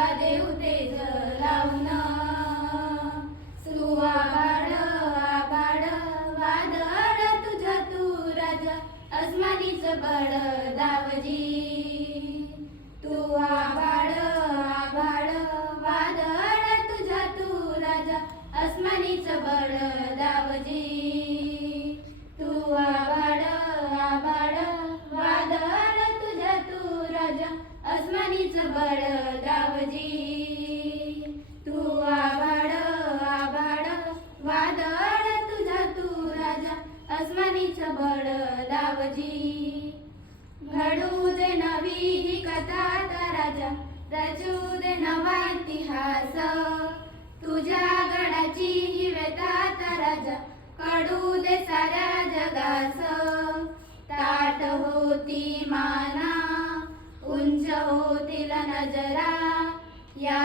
देवा देऊ तेज लावून तू आभाळ आभाळ वादळ तुझ तू राजा अस्मानीच बळ दावजी तू आभाळ आभाळ वादळ तुझ तू राजा अस्मानीच बळ दावजी तू आभाळ आभाळ वादळ तुझ तू राजा अस्मानीच बळ दावजी तू आभाळ आभाळ वादळ तुझ तू राजा अस्मानीच बळ दावजी घडू दे नवी ही कथा राजा रचू दे नवा इतिहास तुझ्या गडाची ही व्यथा राजा कडू दे साऱ्या जगास ताट होती माना उंच होतील नजरा या